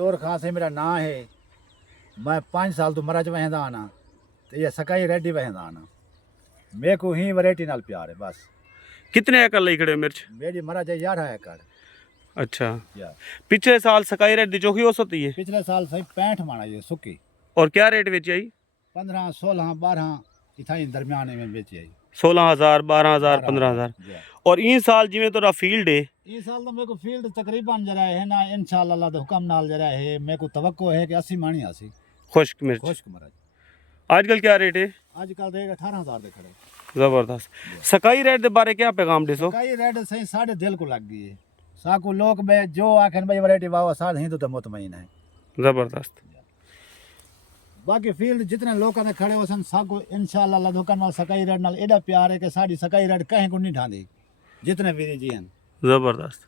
तौर खां मेरा नाम है। मैं 5 साल तो मरज वहदा आना तो ये सकाई रेडी वहदा आना। मेरे को ही वैरायटी नाल प्यार है बस। कितने एकड़ लाई खड़े हो मिर्च? मेरी मरज है 11 एकड़। अच्छा, या पिछले साल सकाई रेट दी चोखी औसत ही है? पिछले साल सही 65 माना ये सुकी। और क्या रेट बेची आई? 15 16 12 इतना ही दरमियाने में बेची आई। 16,000 12,000 15,000। और इन साल जिमें तोरा फील्ड है, इस साल तो मेरे को फील्ड तकरीबन जरा है ना इंशाल्लाह अल्लाह दे हुक्म नाल जरा है। मेरे को तवक्को है कि 80 मानी आसी खुश्क मिर्च। खुश्क मरज। आजकल क्या रेट है? आजकल रेट 18,000 दे खड़े। जबरदस्त। सकाई रेट दे बारे क्या पैगाम दिसो? कई रेट सही साढ़े दिल को लग गई है। साकू लोग में जो आखन भाई वैरायटी वावा साढ़े हिंदू तो मुतमईन है। जबरदस्त। बाकी फील्ड जितने लोग ने खड़े हो सन साकू इंशाल्लाह अल्लाह दे हुक्म नाल सकाई रेट नाल एडा प्यार है कि साडी सकाई रेट कहीं को नहीं ढांदी जितने वीर जी हैं। जबरदस्त।